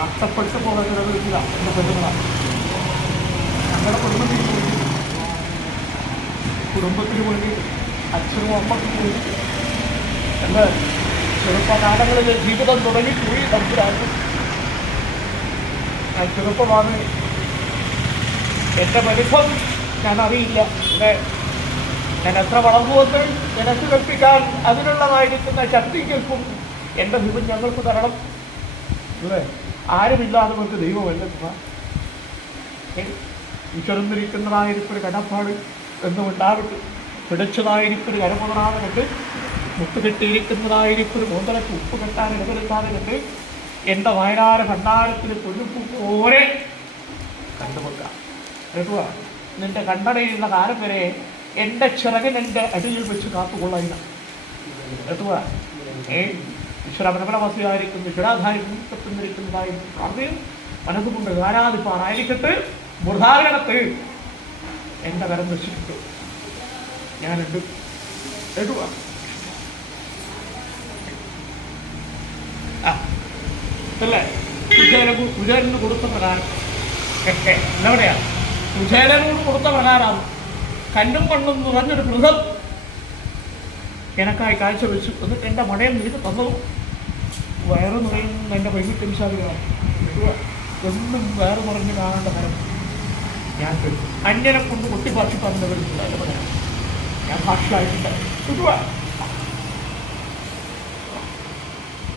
കഷ്ടപ്പെട്ട് പോകുന്ന വീട്ടിലാണ് എൻ്റെ പെണ്ണുങ്ങളാണ്. ഞങ്ങളുടെ കുടുംബത്തിൽ പോയി അച്ഛനും അമ്മക്കും പോയി എൻ്റെ ചെറുപ്പകാലങ്ങളിലെ ജീവിതം തുടങ്ങിപ്പോയി. തമ്പുരാനും ഞാൻ ചെറുപ്പമാണ്, എൻ്റെ വലിപ്പം ഞാൻ അറിയില്ല. ഞാൻ എത്ര വളർന്നുവെന്ന് ജനത്തിൽ കൽപ്പിക്കാൻ അതിനുള്ളതായിരിക്കുന്ന ശക്തികൾക്കും എൻ്റെ ദൈവം ഞങ്ങൾക്ക് തരണം. അല്ലേ? ആരുമില്ലാത്തവർക്ക് ദൈവമല്ല. വിശർന്നിരിക്കുന്നതായിരിക്കൊരു കടപ്പാട് എന്നും ഉണ്ടാവട്ടെ. പിടിച്ചതായിരിക്കൊരു കരമുതറാതെ കണ്ട്, മുട്ടുകെട്ടിയിരിക്കുന്നതായിരിക്കൊരു കൂന്തലക്ക് ഉപ്പ് കെട്ടാൻ ഇടപെടുത്താതെ കണ്ട്, എൻ്റെ വയനാട് ഭണ്ഡാരത്തിന് തൊഴിൽപ്പ് പോലെ കണ്ടുവെക്കാം. കേട്ടുക, നിന്റെ കണ്ണടയുള്ള കാലം വരെ എൻ്റെ ചിറകൻ എൻ്റെ അടിയിൽ വെച്ച് കാത്തുകൊള്ളായില്ല. കേട്ടുക, ഈശ്വരമനമനവാസിയായിരിക്കും ഈശ്വരാധാരി മുൻപെത്തുന്നിരിക്കുന്നതായി പ്രാർത്ഥനയും മനസ്സുകൊണ്ട് ആരാധിപ്പാറായിരിക്കട്ടെ. മുർധാകരണത്ത് എൻ്റെ കരം നശിപ്പിച്ചു ഞാനുണ്ട്. കേട്ടുക, അല്ലേ? കുചേലന് കൊടുത്ത പ്രകാരം എവിടെയാ? കുചേലനോട് കൊടുത്ത പ്രകാരം കല്ലും മണ്ണും നിറഞ്ഞൊരു ഗൃഹം എനക്കായി കാഴ്ചവെച്ചു. എന്നിട്ട് എൻ്റെ മടയിൽ നീട്ട് തന്നതും വയറ് നിറയുന്ന എൻ്റെ വൈകിട്ടംശാലികളാണ്. എന്നും വയറ് നിറഞ്ഞ് കാണേണ്ട ഫലം ഞാൻ അന്യനെ കൊണ്ട് കൊട്ടിപ്പാക്കി പറഞ്ഞവരുണ്ടായിരുന്നു. ഞാൻ ഭാഷയായിട്ടുണ്ട്.